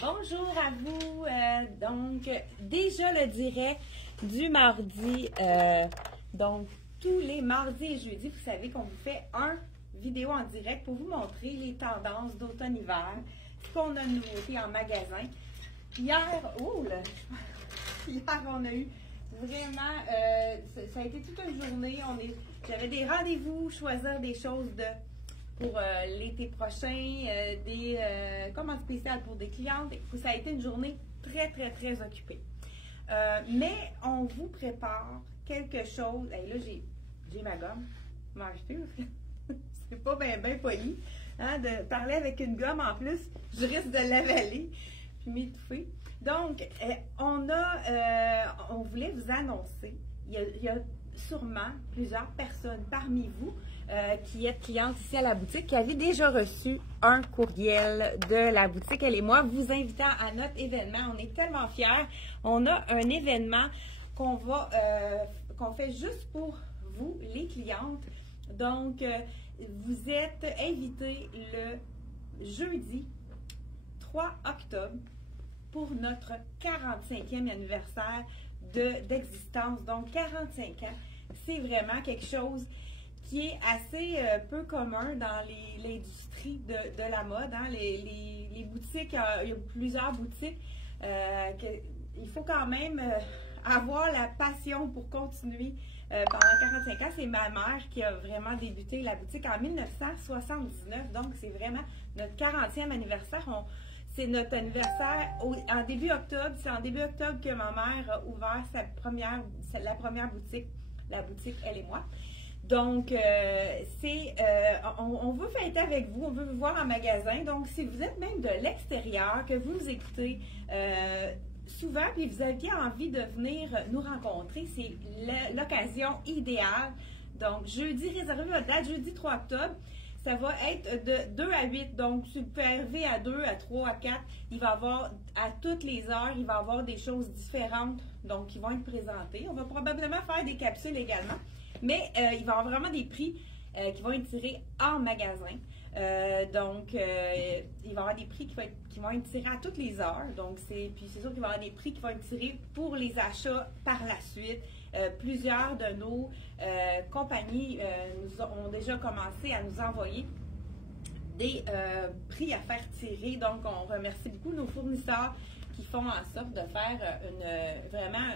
Bonjour à vous. Donc, déjà le direct du mardi. Donc, tous les mardis et jeudis, vous savez qu'on vous fait un vidéo en direct pour vous montrer les tendances d'automne-hiver, ce qu'on a de nouveauté en magasin. Hier, hier, on a eu vraiment, ça a été toute une journée. J'avais des rendez-vous, choisir des choses pour l'été prochain, des commandes spéciales pour des clientes. Ça a été une journée très, très, très occupée. Mais on vous prépare quelque chose. Et là, j'ai ma gomme. Je m'en acheter parce que c'est pas bien poli. Hein, de parler avec une gomme en plus, je risque de l'avaler puis m'étouffer. Donc, on voulait vous annoncer, il y a sûrement plusieurs personnes parmi vous qui êtes clientes ici à la boutique qui avaient déjà reçu un courriel de la boutique, elle et moi, vous invitant à notre événement. On est tellement fiers. On a un événement qu'on fait juste pour vous, les clientes. Donc, vous êtes invités le jeudi 3 octobre pour notre 45e anniversaire d'existence. Donc, 45 ans, c'est vraiment quelque chose qui est assez peu commun dans l'industrie de la mode. Hein. Les boutiques, il y a plusieurs boutiques. Il faut quand même avoir la passion pour continuer pendant 45 ans. C'est ma mère qui a vraiment débuté la boutique en 1979. Donc, c'est vraiment notre 40e anniversaire. C'est notre anniversaire en début octobre. C'est en début octobre que ma mère a ouvert la première boutique, la boutique Elle et moi. Donc, on veut fêter avec vous, on veut vous voir en magasin. Donc, si vous êtes même de l'extérieur, que vous nous écoutez souvent, puis vous aviez envie de venir nous rencontrer, c'est l'occasion idéale. Donc, jeudi, réservez votre date, jeudi 3 octobre. Ça va être de 2 à 8. Donc, si vous pouvez arriver à 2, à 3, à 4, il va y avoir, à toutes les heures, il va y avoir des choses différentes, donc, qui vont être présentées. On va probablement faire des capsules également. Mais il va y avoir vraiment des prix qui vont être tirés en magasin. Donc, il va y avoir des prix qui vont être tirés à toutes les heures. Donc, puis c'est sûr qu'il va y avoir des prix qui vont être tirés pour les achats par la suite. Plusieurs de nos compagnies ont déjà commencé à nous envoyer des prix à faire tirer. Donc, on remercie beaucoup nos fournisseurs qui font en sorte de faire vraiment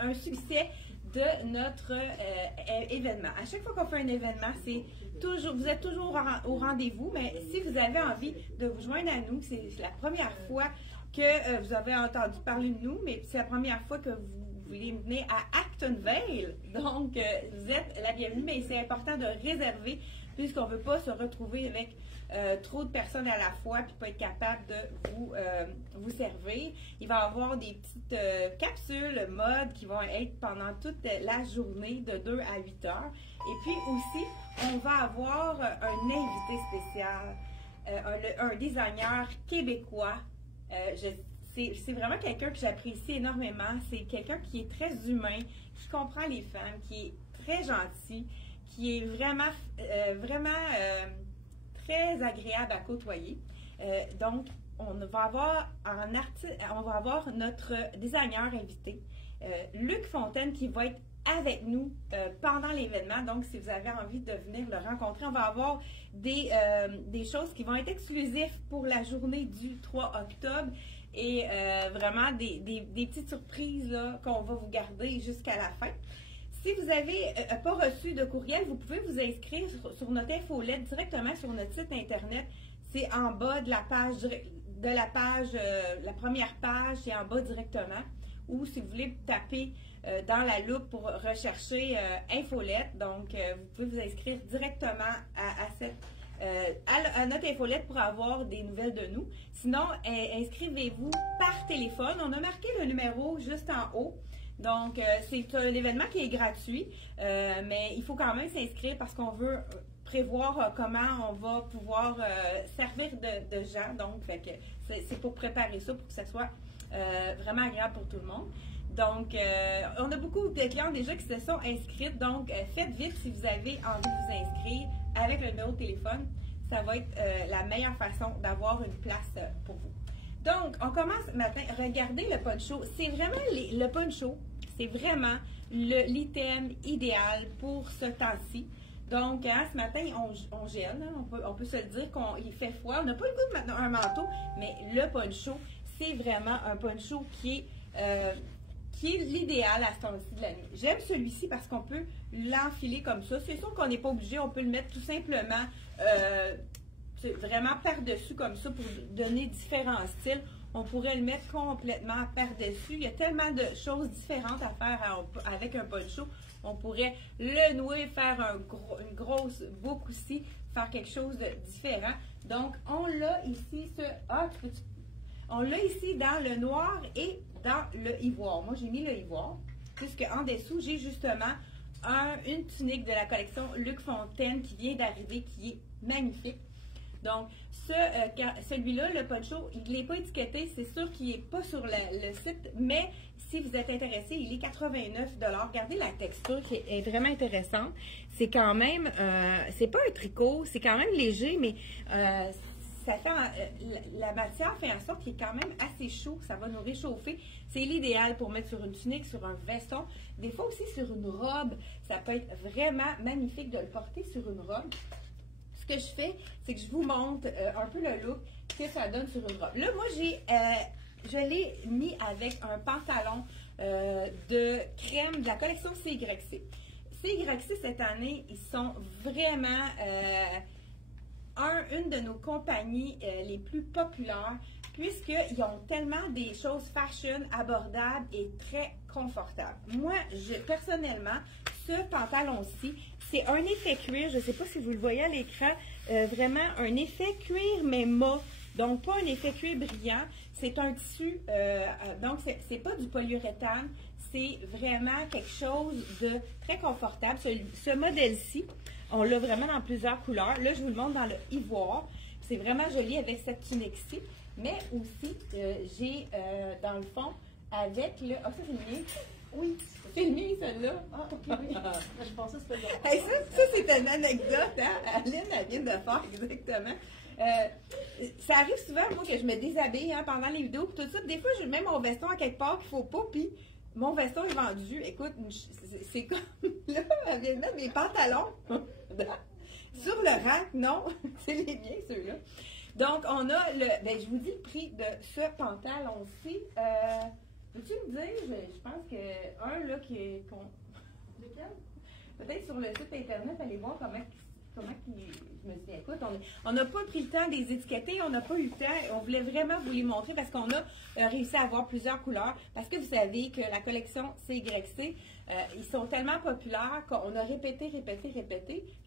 un succès de notre événement. À chaque fois qu'on fait un événement, vous êtes toujours au rendez-vous, mais si vous avez envie de vous joindre à nous, c'est la première fois que vous avez entendu parler de nous, mais c'est la première fois que vous voulez venir à Actonville. Donc, vous êtes la bienvenue, mais c'est important de réserver puisqu'on ne veut pas se retrouver avec trop de personnes à la fois et pas être capable de vous servir. Il va y avoir des petites capsules mode qui vont être pendant toute la journée de 2 à 8 heures. Et puis aussi, on va avoir un invité spécial, un designer québécois. C'est vraiment quelqu'un que j'apprécie énormément. C'est quelqu'un qui est très humain, qui comprend les femmes, qui est très gentil, qui est vraiment très agréable à côtoyer. Donc, on va avoir notre designer invité, Luc Fontaine, qui va être avec nous pendant l'événement. Donc, si vous avez envie de venir le rencontrer, on va avoir des choses qui vont être exclusives pour la journée du 3 octobre et vraiment des petites surprises qu'on va vous garder jusqu'à la fin. Si vous n'avez pas reçu de courriel, vous pouvez vous inscrire sur notre infolette directement sur notre site internet. C'est en bas de la page, la première page, c'est en bas directement. Ou si vous voulez taper dans la loupe pour rechercher infolette, donc vous pouvez vous inscrire directement à notre infolette pour avoir des nouvelles de nous. Sinon, inscrivez-vous par téléphone. On a marqué le numéro juste en haut. Donc, c'est un événement qui est gratuit, mais il faut quand même s'inscrire parce qu'on veut prévoir comment on va pouvoir servir de gens. Donc, c'est pour préparer ça, pour que ça soit vraiment agréable pour tout le monde. Donc, on a beaucoup de clients déjà qui se sont inscrites. Donc, faites vite si vous avez envie de vous inscrire avec le numéro de téléphone. Ça va être la meilleure façon d'avoir une place pour vous. Donc, on commence matin. Regardez le poncho. C'est vraiment le poncho. C'est vraiment l'item idéal pour ce temps-ci. Donc, hein, ce matin, on gèle. Hein, on peut se le dire qu'il fait froid. On n'a pas le goût de mettre un manteau, mais le poncho, c'est vraiment un poncho qui est l'idéal à ce temps-ci de la nuit. J'aime celui-ci parce qu'on peut l'enfiler comme ça. C'est sûr qu'on n'est pas obligé. On peut le mettre tout simplement vraiment par-dessus comme ça pour donner différents styles. On pourrait le mettre complètement par-dessus. Il y a tellement de choses différentes à faire avec un poncho. On pourrait le nouer, faire une grosse boucle aussi, faire quelque chose de différent. Donc, on l'a ici, on l'a ici dans le noir et dans le ivoire. Moi, j'ai mis le ivoire, puisque en dessous, j'ai justement une tunique de la collection Luc Fontaine qui vient d'arriver, qui est magnifique. Donc, celui-là, le poncho, il n'est pas étiqueté. C'est sûr qu'il n'est pas sur le site, mais si vous êtes intéressé, il est 89 $. Regardez la texture qui est vraiment intéressante. C'est quand même, c'est pas un tricot, c'est quand même léger, mais ça fait, la matière fait en sorte qu'il est quand même assez chaud. Ça va nous réchauffer. C'est l'idéal pour mettre sur une tunique, sur un veston. Des fois aussi sur une robe, ça peut être vraiment magnifique de le porter sur une robe. Ce que je fais, c'est que je vous montre un peu le look que ça donne sur une robe. Là, moi, je l'ai mis avec un pantalon de crème de la collection CYC. CYC, cette année, ils sont vraiment une de nos compagnies les plus populaires puisqu'ils ont tellement des choses fashion, abordables et très confortables. Moi, personnellement, ce pantalon-ci, c'est un effet cuir. Je ne sais pas si vous le voyez à l'écran. Vraiment un effet cuir, mais mat. Donc, pas un effet cuir brillant. C'est un tissu, donc c'est pas du polyuréthane. C'est vraiment quelque chose de très confortable. Ce modèle-ci, on l'a vraiment dans plusieurs couleurs. Là, je vous le montre dans le ivoire. C'est vraiment joli avec cette tunique-ci. Mais aussi, j'ai dans le fond, avec le... Ah, ça, c'est le mien? Oui. C'est le mien, celle-là. Ah, OK, oui. Je pensais que c'était le hey, ça, c'est une anecdote, hein? Aline, elle vient de faire exactement. Ça arrive souvent, moi, que je me déshabille hein, pendant les vidéos. Tout ça. Des fois, j'ai même mon veston à quelque part qu'il ne faut pas. Puis, mon veston est vendu. Écoute, c'est comme... Là, elle vient de mettre mes pantalons sur le rack. Non, c'est les miens, ceux-là. Donc, on a le... Ben, je vous dis le prix de ce pantalon-ci. Peux-tu me dire, je pense que là qui est... Lequel? Peut-être sur le site internet, allez voir comment je me suis dit, écoute, on n'a pas pris le temps de les étiqueter, on n'a pas eu le temps, on voulait vraiment vous les montrer parce qu'on a réussi à avoir plusieurs couleurs, parce que vous savez que la collection CYC, ils sont tellement populaires qu'on a répété.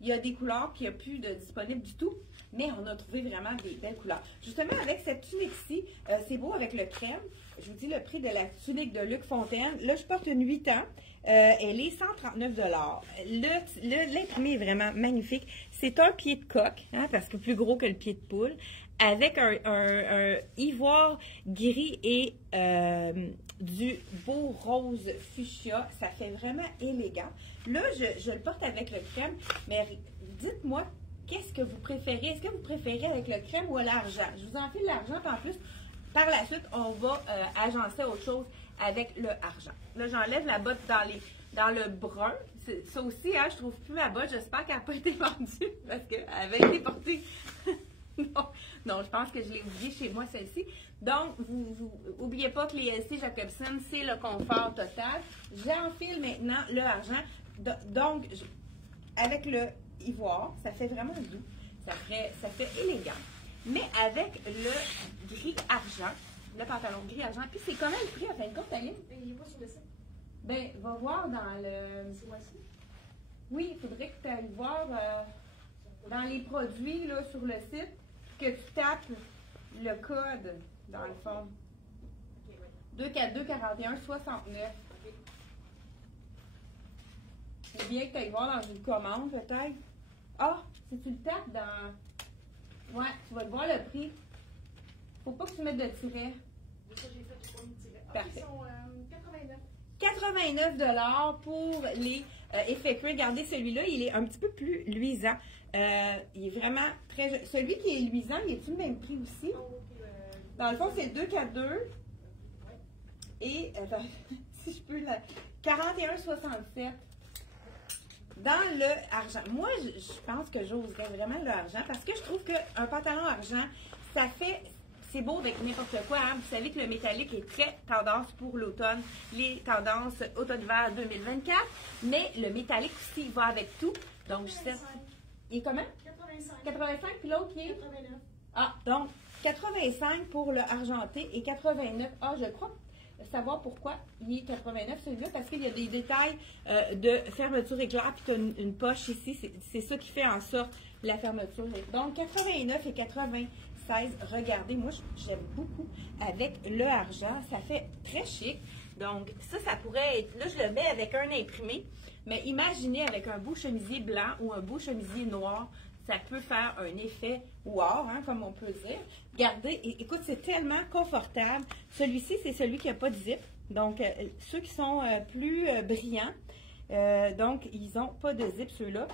Il y a des couleurs qu'il n'y a plus de disponibles du tout, mais on a trouvé vraiment des belles couleurs. Justement, avec cette tunique-ci, c'est beau avec le crème. Je vous dis le prix de la tunique de Luc Fontaine. Là, je porte une 8 ans. Elle est 139 $. L'imprimé est vraiment magnifique. C'est un pied de coq, hein, parce que plus gros que le pied de poule, avec un ivoire gris et du beau rose fuchsia. Ça fait vraiment élégant. Là, je le porte avec le crème, mais dites-moi, qu'est-ce que vous préférez? Est-ce que vous préférez avec le crème ou l'argent? Je vous enfile l'argent, en plus, par la suite, on va agencer autre chose avec le argent. Là, j'enlève la botte dans le brun. Ça aussi, hein, je trouve plus ma botte. J'espère qu'elle n'a pas été vendue parce qu'elle avait été portée. non, je pense que je l'ai oubliée chez moi, celle-ci. Donc, vous n'oubliez pas que les LC Jacobsen, c'est le confort total. J'enfile maintenant le argent. Donc, avec le ivoire, ça fait vraiment doux. Ça fait élégant. Mais avec le gris-argent, le pantalon gris-argent, puis c'est comment le prix à fin de compte, Aline? Il n'est pas sur le site. Ben, va voir dans le... C'est moi aussi? Oui, il faudrait que tu ailles voir dans les produits, là, sur le site, que tu tapes le code, dans le fond. OK, oui. 242 41 69. OK. C'est bien que tu ailles voir dans une commande, peut-être. Ah, si tu le tapes dans... Ouais, tu vas te voir le prix. Faut pas que tu mettes de tiret. De ça, j'ai fait 3 tirets. Parfait. Ils sont 89. 89 $ pour les effets cuir. Regardez, celui-là, il est un petit peu plus luisant. Il est vraiment très... Celui qui est luisant, il est-tu le même prix aussi? Oh, OK. Dans le fond, c'est 2,42. Et, attends, si je peux, 41,67 dans le argent. Moi, je pense que j'oserais vraiment le argent parce que je trouve qu'un pantalon argent, ça fait, c'est beau avec n'importe quoi. Hein? Vous savez que le métallique est très tendance pour l'automne, les tendances automne-hiver 2024, mais le métallique aussi va avec tout. Donc, je sais. Il est comment? 85. 85, puis l'autre qui est? 89. Ah, donc 85 pour le argenté et 89. Ah, je crois savoir pourquoi il est 89 celui-là, parce qu'il y a des détails de fermeture éclair, puis tu as une poche ici. C'est ça qui fait en sorte la fermeture. Donc 89 et 96. Regardez, moi j'aime beaucoup avec le argent. Ça fait très chic. Donc ça pourrait être, là je le mets avec un imprimé, mais imaginez avec un beau chemisier blanc ou un beau chemisier noir, ça peut faire un effet wow, hein, comme on peut dire. Regardez, écoute, c'est tellement confortable. Celui-ci, c'est celui qui n'a pas de zip. Donc, ceux qui sont plus brillants, donc, ils n'ont pas de zip, ceux-là.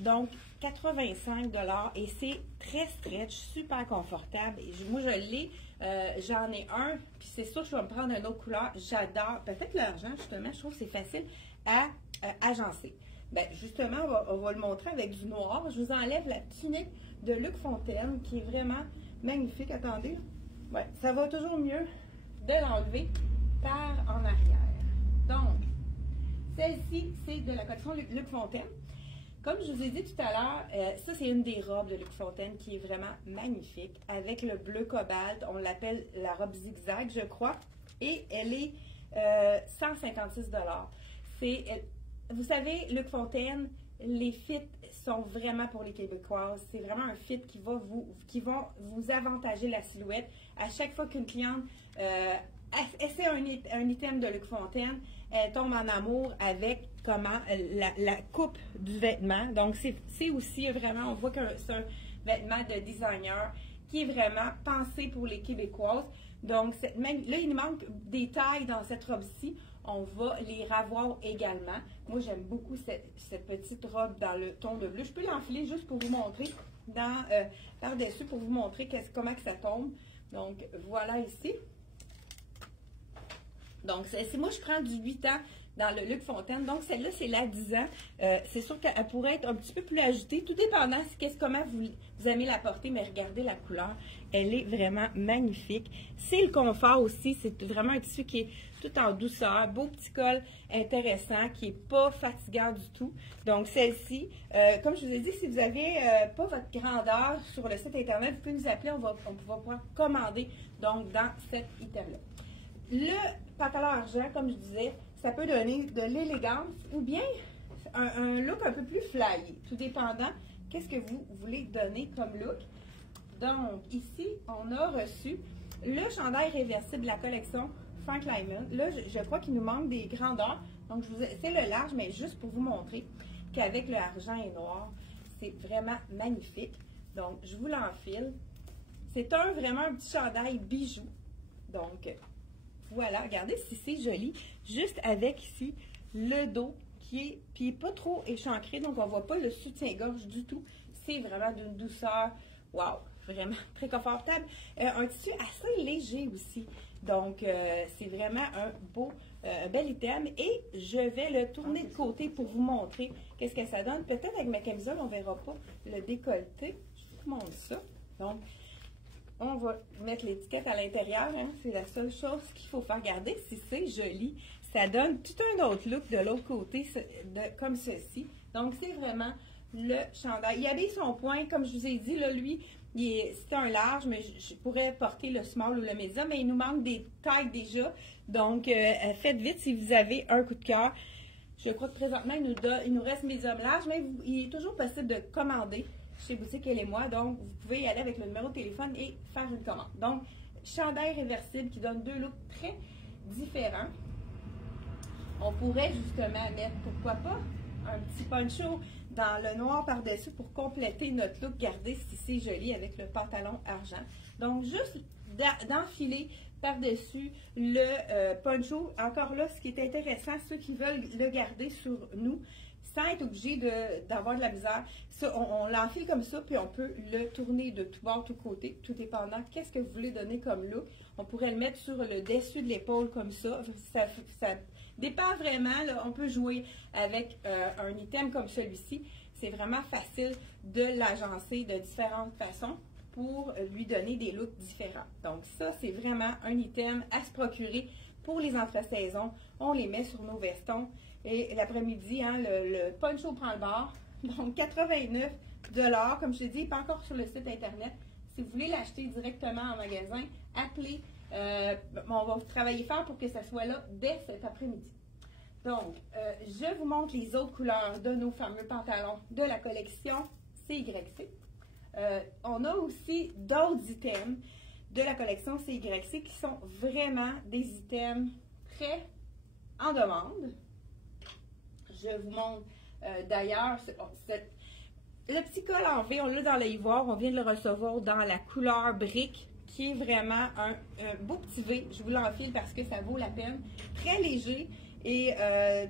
Donc, 85 $ et c'est très stretch, super confortable. Et moi, je l'ai. J'en ai un, puis c'est sûr que je vais me prendre une autre couleur. J'adore. Peut-être l'argent, justement, je trouve que c'est facile à agencer. Bien, justement, on va le montrer avec du noir. Je vous enlève la tunique de Luc Fontaine, qui est vraiment magnifique. Attendez. Ouais, ça va toujours mieux de l'enlever par en arrière. Donc, celle-ci, c'est de la collection Luc Fontaine. Comme je vous ai dit tout à l'heure, ça, c'est une des robes de Luc Fontaine qui est vraiment magnifique. Avec le bleu cobalt, on l'appelle la robe zigzag, je crois. Et elle est 156 $. Vous savez, Luc Fontaine, les fits sont vraiment pour les Québécoises. C'est vraiment un fit qui va vous avantager la silhouette. À chaque fois qu'une cliente essaie un item de Luc Fontaine, elle tombe en amour avec la coupe du vêtement. Donc, c'est aussi vraiment, on voit que c'est un vêtement de designer qui est vraiment pensé pour les Québécoises. Donc, là, il manque des tailles dans cette robe-ci. On va les ravoir également. Moi, j'aime beaucoup cette petite robe dans le ton de bleu. Je peux l'enfiler juste pour vous montrer par-dessus pour vous montrer comment que ça tombe. Donc, voilà ici. Donc, moi, je prends du 8 ans dans le Luc Fontaine. Donc, celle-là, c'est la 10 ans. C'est sûr qu'elle pourrait être un petit peu plus ajoutée, tout dépendant comment vous aimez la porter, mais regardez la couleur. Elle est vraiment magnifique. C'est le confort aussi. C'est vraiment un tissu qui est tout en douceur, beau petit col intéressant, qui n'est pas fatigant du tout. Donc, celle-ci, comme je vous ai dit, si vous n'avez pas votre grandeur sur le site Internet, vous pouvez nous appeler, on va pouvoir commander donc dans cet item-là. Le pantalon argent, comme je disais, ça peut donner de l'élégance ou bien un look un peu plus flyé, tout dépendant qu'est-ce que vous voulez donner comme look. Donc, ici, on a reçu le chandail réversible de la collection Frank Lyman. Là, je crois qu'il nous manque des grandeurs. Donc, c'est le large, mais juste pour vous montrer qu'avec le argent et noir, c'est vraiment magnifique. Donc, je vous l'enfile. C'est vraiment un petit chandail bijou. Donc, voilà, regardez si c'est joli. Juste avec ici le dos qui est pas trop échancré, donc on ne voit pas le soutien-gorge du tout. C'est vraiment d'une douceur, wow, vraiment très confortable. Un tissu assez léger aussi. Donc, c'est vraiment un bel item. Et je vais le tourner de côté pour vous montrer qu'est-ce que ça donne. Peut-être avec ma camisole, on ne verra pas le décolleté. Je vous montre ça. Donc, on va mettre l'étiquette à l'intérieur. Hein. C'est la seule chose qu'il faut faire. Regarder si c'est joli. Ça donne tout un autre look de l'autre côté, comme ceci. Donc, c'est vraiment le chandail. Il habille son point. Comme je vous ai dit, là, lui, c'est un large, mais je pourrais porter le small ou le médium, mais il nous manque des tailles déjà. Donc, faites vite si vous avez un coup de cœur. Je crois que présentement, il nous reste médium large, mais il est toujours possible de commander chez Boutique Elle et Moi. Donc, vous pouvez y aller avec le numéro de téléphone et faire une commande. Donc, chandail réversible qui donne deux looks très différents. On pourrait justement mettre, pourquoi pas, un petit poncho dans le noir par-dessus pour compléter notre look. Regardez si c'est joli avec le pantalon argent. Donc, juste d'enfiler par-dessus le poncho. Encore là, ce qui est intéressant, ceux qui veulent le garder sur nous, sans être obligé d'avoir de la misère. Ça, on l'enfile comme ça, puis on peut le tourner de tout bord, tout côté, tout dépendant. Qu'est-ce que vous voulez donner comme look? On pourrait le mettre sur le dessus de l'épaule comme ça. Ça dépend vraiment. Là, on peut jouer avec un item comme celui-ci. C'est vraiment facile de l'agencer de différentes façons pour lui donner des looks différents. Donc ça, c'est vraiment un item à se procurer pour les entre-saisons. On les met sur nos vestons. Et l'après-midi, hein, le poncho prend le bord. Donc 89 $. Comme je t'ai dit, il n'est pas encore sur le site Internet. Si vous voulez l'acheter directement en magasin, appelez. On va travailler fort pour que ça soit là dès cet après-midi. Donc, je vous montre les autres couleurs de nos fameux pantalons de la collection CYC. On a aussi d'autres items de la collection CYC qui sont vraiment des items très en demande. Je vous montre d'ailleurs le petit col en V, on l'a dans l'ivoire, on vient de le recevoir dans la couleur brique, qui est vraiment un beau petit V. Je vous l'enfile parce que ça vaut la peine. Très léger. Et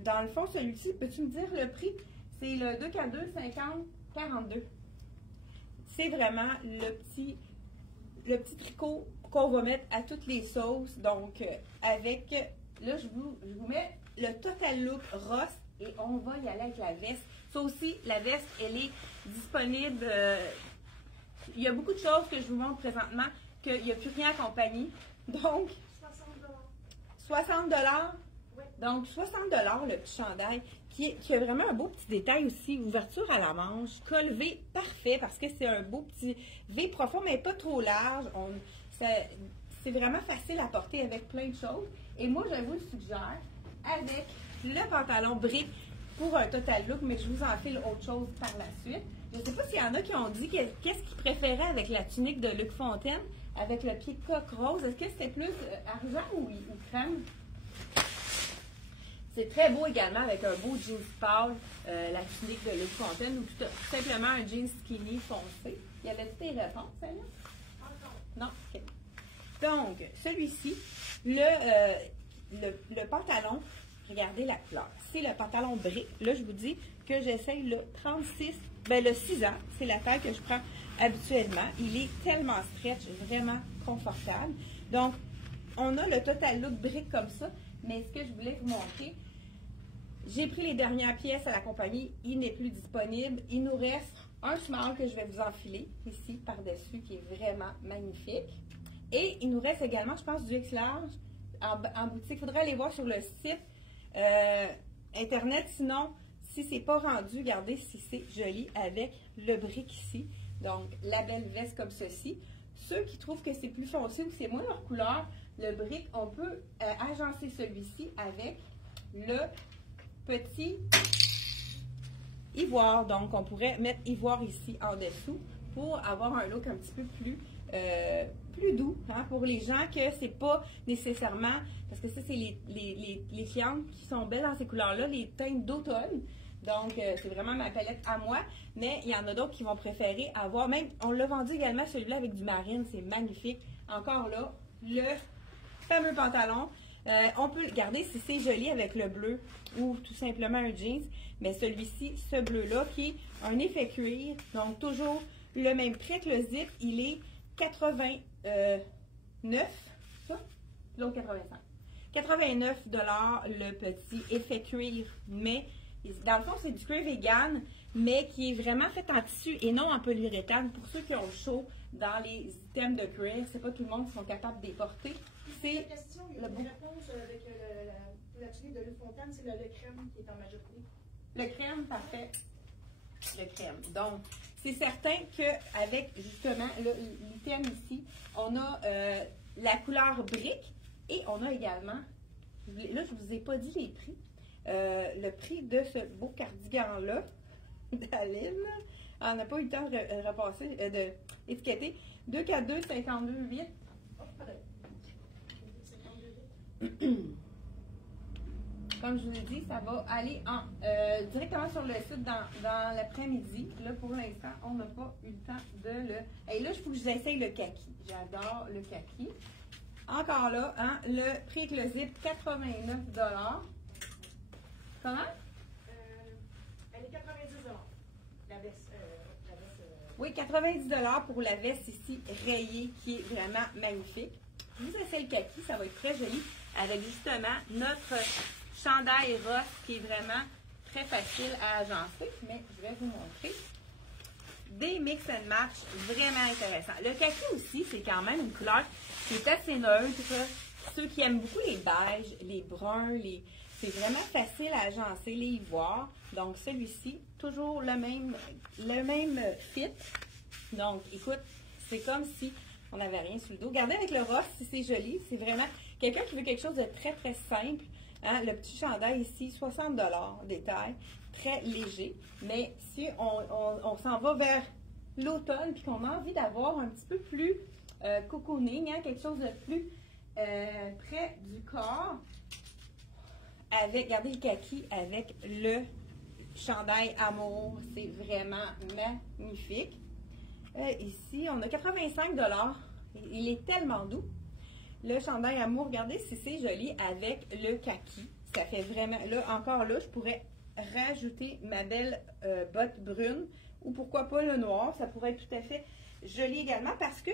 dans le fond, celui-ci, peux-tu me dire le prix? C'est le 2K2 50-42. C'est vraiment le petit tricot qu'on va mettre à toutes les sauces. Donc, avec, là, je vous mets le total look Ross et on va y aller avec la veste. Ça aussi, la veste, elle est disponible. Il y a beaucoup de choses que je vous montre présentement qu'il n'y a plus rien à compagnie. Donc, 60 $. Oui. Donc, 60 $ le petit chandail qui a vraiment un beau petit détail aussi. Ouverture à la manche, col V parfait parce que c'est un beau petit V profond mais pas trop large. C'est vraiment facile à porter avec plein de choses. Et moi, je vous le suggère avec le pantalon brique pour un total look, mais je vous enfile autre chose par la suite. Je ne sais pas s'il y en a qui ont dit qu'est-ce qu'ils préféraient avec la tunique de Luc Fontaine, avec le pied coq rose. Est-ce que c'était plus argent ou crème? C'est très beau également avec un beau jeans pâle, la tunique de Luc Fontaine, ou tout simplement un jeans skinny foncé. Il y avait-tu des réponses, celle-là? Non? OK. Donc, celui-ci, le pantalon, regardez la couleur. C'est le pantalon brique. Là, je vous dis que j'essaye le 36, le 6 ans. C'est la taille que je prends habituellement. Il est tellement stretch, vraiment confortable. Donc, on a le total look brique comme ça. Mais ce que je voulais vous montrer, j'ai pris les dernières pièces à la compagnie. Il n'est plus disponible. Il nous reste un small que je vais vous enfiler ici par-dessus qui est vraiment magnifique. Et il nous reste également, je pense, du X large en boutique. Il faudrait aller voir sur le site Internet. Sinon, si c'est pas rendu, regardez si c'est joli avec le brique ici. Donc, la belle veste comme ceci. Ceux qui trouvent que c'est plus foncé ou que c'est moins leur couleur, le brique, on peut agencer celui-ci avec le petit ivoire. Donc, on pourrait mettre ivoire ici en dessous pour avoir un look un petit peu plus doux, hein, pour les gens que c'est pas nécessairement, parce que ça, c'est les clientes qui sont belles dans ces couleurs-là, les teintes d'automne. Donc, c'est vraiment ma palette à moi, mais il y en a d'autres qui vont préférer avoir, même, on l'a vendu également celui-là avec du marine, c'est magnifique. Encore là, le fameux pantalon. On peut le garder si c'est joli avec le bleu ou tout simplement un jeans, mais celui-ci, ce bleu-là, qui est un effet cuir, donc toujours le même prix que le zip, il est 89, ça, l'autre 85. 89 $ le petit effet cuir, mais dans le fond, c'est du cuir vegan, mais qui est vraiment fait en tissu et non en polyuréthane. Pour ceux qui ont chaud dans les items de cuir, c'est pas tout le monde qui sont capables de les porter. C'est question, il y a une réponse avec la tunique de Luc Fontaine, c'est le crème qui est en majorité. Le crème, parfait. Le crème. Donc, c'est certain qu'avec justement l'item ici, on a la couleur brique et on a également, là je ne vous ai pas dit les prix, le prix de ce beau cardigan-là, d'Aline. On n'a pas eu le temps de repasser, d'étiqueter. 2K2, 52,8. Comme je vous ai dit, ça va aller directement sur le site dans l'après-midi. Là, pour l'instant, on n'a pas eu le temps de le... Et là, il faut que je vous essaye le kaki. J'adore le kaki. Encore là, hein, le prix avec le zip, 89 $. Comment? Oui, 90 $ pour la veste ici rayée qui est vraiment magnifique. Je vous essaie le kaki, ça va être très joli avec justement notre chandail rose qui est vraiment très facile à agencer. Mais je vais vous montrer des mix and match vraiment intéressants. Le kaki aussi, c'est quand même une couleur qui est assez neutre. Ceux qui aiment beaucoup les beiges, les bruns, c'est vraiment facile à agencer, les ivoires. Donc celui-ci, toujours le même fit. Donc écoute, c'est comme si on n'avait rien sous le dos. Regardez avec le rose, si c'est joli, c'est vraiment quelqu'un qui veut quelque chose de très très simple. Hein? Le petit chandail ici, 60 $ détail, très léger. Mais si on s'en va vers l'automne puis qu'on a envie d'avoir un petit peu plus cocooning, hein? Quelque chose de plus près du corps, avec, regardez le kaki avec le chandail amour, c'est vraiment magnifique. Ici, on a 85 $. Il est tellement doux. Le chandail amour, regardez si c'est joli avec le kaki. Ça fait vraiment, là, encore là, je pourrais rajouter ma belle botte brune ou pourquoi pas le noir. Ça pourrait être tout à fait joli également parce que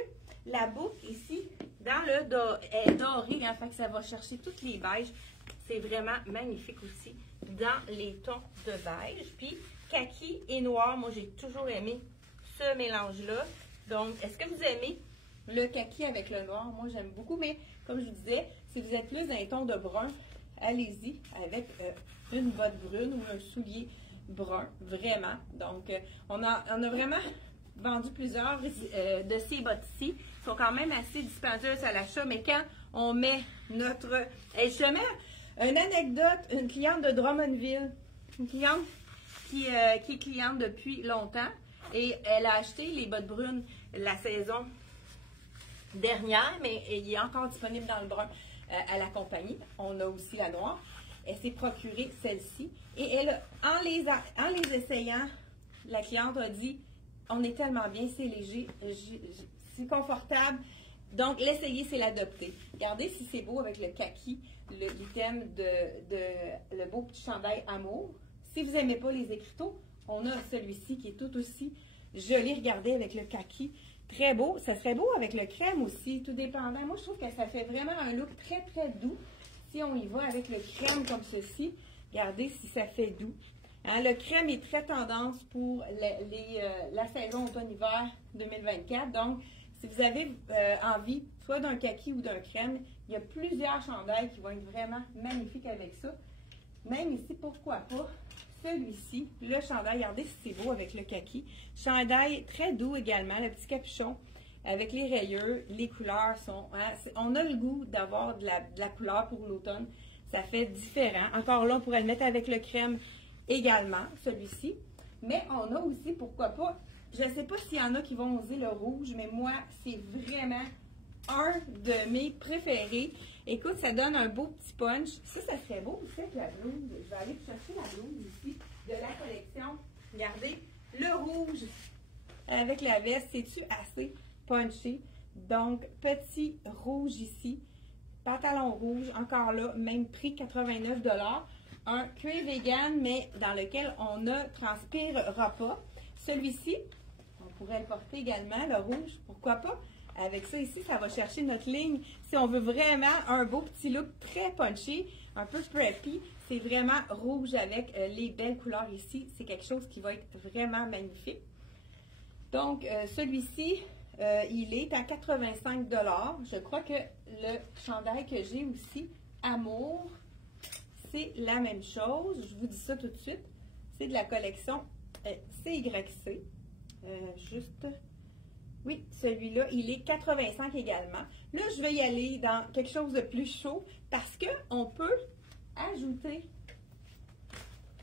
la boucle ici, dans le est dorée, hein, fait que ça va chercher toutes les beiges. C'est vraiment magnifique aussi dans les tons de beige. Puis, kaki et noir, moi, j'ai toujours aimé ce mélange-là. Donc, est-ce que vous aimez le kaki avec le noir? Moi, j'aime beaucoup, mais comme je vous disais, si vous êtes plus dans les tons de brun, allez-y avec une botte brune ou un soulier brun, vraiment. Donc, on a vraiment vendu plusieurs de ces bottes-ci. Ils sont quand même assez dispendieuses à l'achat, mais quand on met notre... je mets une anecdote, une cliente de Drummondville, une cliente qui est cliente depuis longtemps, et elle a acheté les bottes brunes la saison dernière, mais il est encore disponible dans le brun à la compagnie. On a aussi la noire. Elle s'est procurée celle-ci. Et elle, en les essayant, la cliente a dit, on est tellement bien, c'est léger, c'est confortable. Donc, l'essayer, c'est l'adopter. Regardez si c'est beau avec le kaki, l'item le beau petit chandail amour. Si vous n'aimez pas les écriteaux, on a celui-ci qui est tout aussi joli. Regardez avec le kaki. Très beau. Ça serait beau avec le crème aussi, tout dépendant. Moi, je trouve que ça fait vraiment un look très, très doux. Si on y va avec le crème comme ceci, regardez si ça fait doux. Hein, le crème est très tendance pour la saison automne-hiver 2024. Donc, si vous avez envie soit d'un kaki ou d'un crème, il y a plusieurs chandails qui vont être vraiment magnifiques avec ça. Même ici, pourquoi pas celui-ci, le chandail, regardez si c'est beau avec le kaki. Chandail très doux également, le petit capuchon avec les rayures, les couleurs sont... Hein, on a le goût d'avoir de la couleur pour l'automne. Ça fait différent. Encore là, on pourrait le mettre avec le crème également, celui-ci. Mais on a aussi, pourquoi pas, je ne sais pas s'il y en a qui vont oser le rouge, mais moi, c'est vraiment un de mes préférés. Écoute, ça donne un beau petit punch. Ça serait beau aussi avec la blouse. Je vais aller chercher la blouse ici de la collection. Regardez, le rouge avec la veste, c'est-tu assez punché? Donc, petit rouge ici. Pantalon rouge, encore là, même prix, 89 $. Un cuir vegan, mais dans lequel on ne transpirera pas. Celui-ci, on pourrait le porter également, le rouge, pourquoi pas? Avec ça ici, ça va chercher notre ligne. Si on veut vraiment un beau petit look très punchy, un peu preppy, c'est vraiment rouge avec les belles couleurs ici. C'est quelque chose qui va être vraiment magnifique. Donc, celui-ci, il est à 85 $. Je crois que le chandail que j'ai aussi, Amour, c'est la même chose. Je vous dis ça tout de suite. C'est de la collection CYC. Oui, celui-là, il est 85 également. Là, je vais y aller dans quelque chose de plus chaud parce qu'on peut ajouter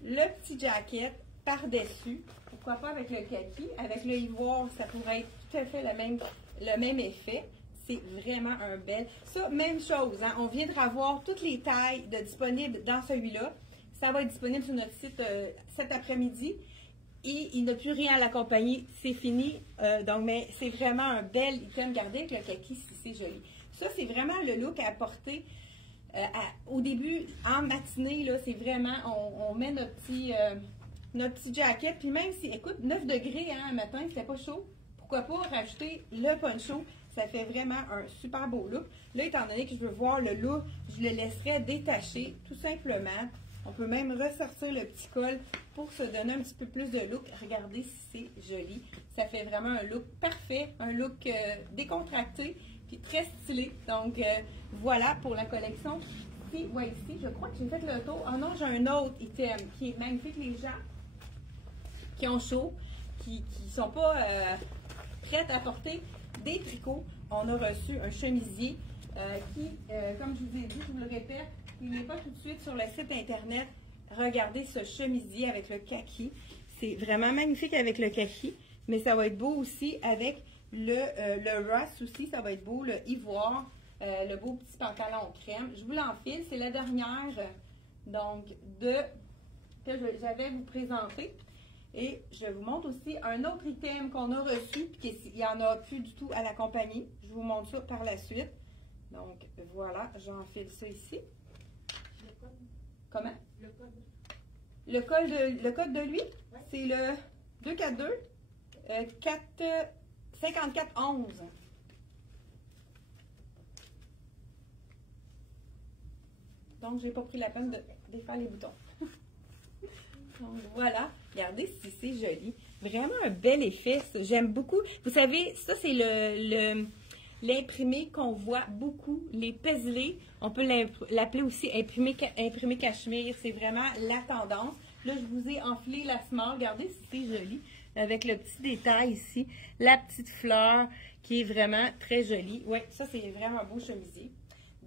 le petit jacket par-dessus. Pourquoi pas avec le kaki? Avec le ivoire, ça pourrait être tout à fait le même effet. C'est vraiment un bel... Ça, même chose, hein? On viendra voir toutes les tailles disponibles dans celui-là. Ça va être disponible sur notre site cet après-midi. Et il n'a plus rien à l'accompagner, c'est fini. Donc, mais c'est vraiment un bel item. Regardez avec le kaki si c'est joli. Ça, c'est vraiment le look à porter au début, en matinée. Là, c'est vraiment, on met notre notre petit jacket. Puis même si, écoute, 9 degrés hein, un matin, c'était pas chaud, pourquoi pas rajouter le poncho? Ça fait vraiment un super beau look. Là, étant donné que je veux voir le look, je le laisserai détacher tout simplement. On peut même ressortir le petit col pour se donner un petit peu plus de look. Regardez si c'est joli. Ça fait vraiment un look parfait, un look décontracté, puis très stylé. Donc, voilà pour la collection CYC. Je crois que j'ai fait le tour. Oh non, j'ai un autre item qui est magnifique. Les gens qui ont chaud, qui ne sont pas prêts à porter des tricots. On a reçu un chemisier qui, comme je vous ai dit, je vous le répète, il n'est pas tout de suite sur le site internet. Regardez ce chemisier avec le kaki. C'est vraiment magnifique avec le kaki, mais ça va être beau aussi avec le rust aussi. Ça va être beau, le ivoire, le beau petit pantalon crème. Je vous l'enfile. C'est la dernière donc que j'avais vous présenter. Et je vous montre aussi un autre item qu'on a reçu, puis qu'il n'y en a plus du tout à la compagnie. Je vous montre ça par la suite. Donc voilà, j'enfile ça ici. Comment? Le code de lui, ouais. C'est le 242 5411. Donc, j'ai pas pris la peine de défaire les boutons. Donc, voilà. Regardez si c'est joli. Vraiment un bel effet. J'aime beaucoup. Vous savez, ça, c'est l'imprimé qu'on voit beaucoup, les paislés, on peut l'appeler aussi imprimé cachemire, c'est vraiment la tendance. Là, je vous ai enfilé la small, regardez si c'est joli, avec le petit détail ici, la petite fleur qui est vraiment très jolie. Oui, ça c'est vraiment un beau chemisier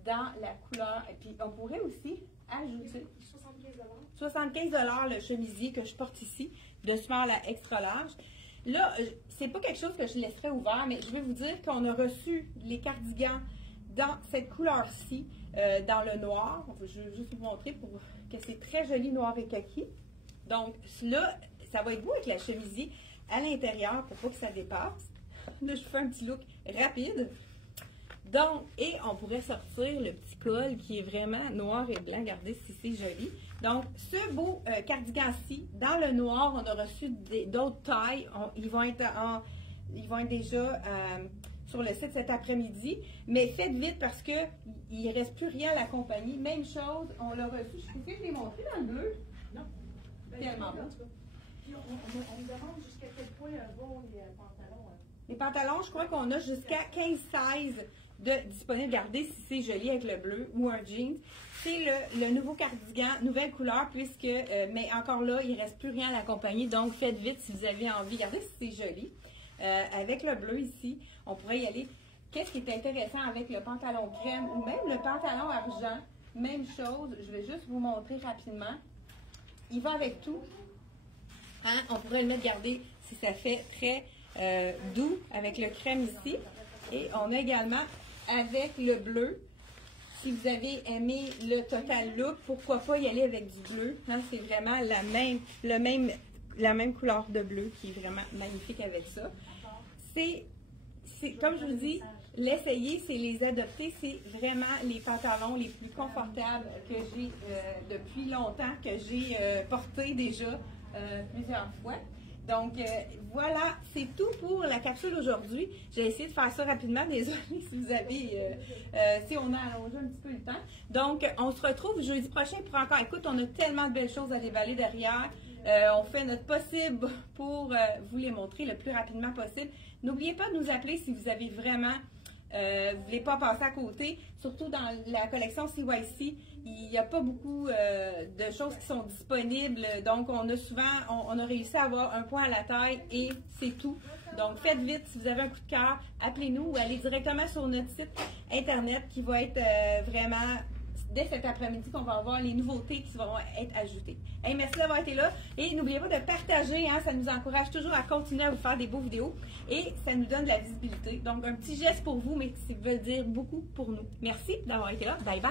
dans la couleur. Et puis, on pourrait aussi ajouter 75 $ le chemisier que je porte ici, de small à extra large. Là, c'est pas quelque chose que je laisserai ouvert, mais je vais vous dire qu'on a reçu les cardigans dans cette couleur-ci, dans le noir. Je vais juste vous montrer pour que c'est très joli noir et kaki. Donc là, ça va être beau avec la chemisier à l'intérieur pour pas que ça dépasse. Là, je fais un petit look rapide. Donc, et on pourrait sortir le petit col qui est vraiment noir et blanc. Regardez si c'est joli. Donc, ce beau cardigan-ci, dans le noir, on a reçu d'autres tailles. Ils vont être déjà sur le site cet après-midi. Mais faites vite parce qu'il ne reste plus rien à la compagnie. Même chose, on l'a reçu. Je peux les montrer dans le bleu? Non. Tellement beau. Puis on me demande jusqu'à quel point vont les pantalons. Les pantalons, je crois qu'on a jusqu'à 15-16 de disponibles. Regardez si c'est joli avec le bleu ou un jean. C'est le nouveau cardigan, nouvelle couleur, puisque, mais encore là, il ne reste plus rien à la compagnie. Donc, faites vite si vous avez envie. Regardez si c'est joli. Avec le bleu ici, on pourrait y aller. Qu'est-ce qui est intéressant avec le pantalon crème ou même le pantalon argent? Même chose, je vais juste vous montrer rapidement. Il va avec tout. Hein? On pourrait le mettre, regardez, si ça fait très doux avec le crème ici. Et on a également avec le bleu. Si vous avez aimé le total look, pourquoi pas y aller avec du bleu? Hein? C'est vraiment la même couleur de bleu qui est vraiment magnifique avec ça. Comme je vous dis, l'essayer, c'est les adopter. C'est vraiment les pantalons les plus confortables que j'ai depuis longtemps, que j'ai portés déjà plusieurs fois. Donc, voilà, c'est tout pour la capsule aujourd'hui. J'ai essayé de faire ça rapidement. Désolée si vous avez, si on a allongé un petit peu le temps. Donc, on se retrouve jeudi prochain pour encore. Écoute, on a tellement de belles choses à déballer derrière. On fait notre possible pour vous les montrer le plus rapidement possible. N'oubliez pas de nous appeler si vous avez vraiment, vous ne voulez pas passer à côté. Surtout dans la collection CYC, il n'y a pas beaucoup de choses qui sont disponibles. Donc, on a réussi à avoir un point à la taille et c'est tout. Donc, faites vite. Si vous avez un coup de cœur, appelez-nous ou allez directement sur notre site internet qui va être vraiment... Dès cet après-midi qu'on va avoir les nouveautés qui vont être ajoutées. Hey, merci d'avoir été là. Et n'oubliez pas de partager, hein, ça nous encourage toujours à continuer à vous faire des beaux vidéos. Et ça nous donne de la visibilité. Donc, un petit geste pour vous, mais qui veut dire beaucoup pour nous. Merci d'avoir été là. Bye bye.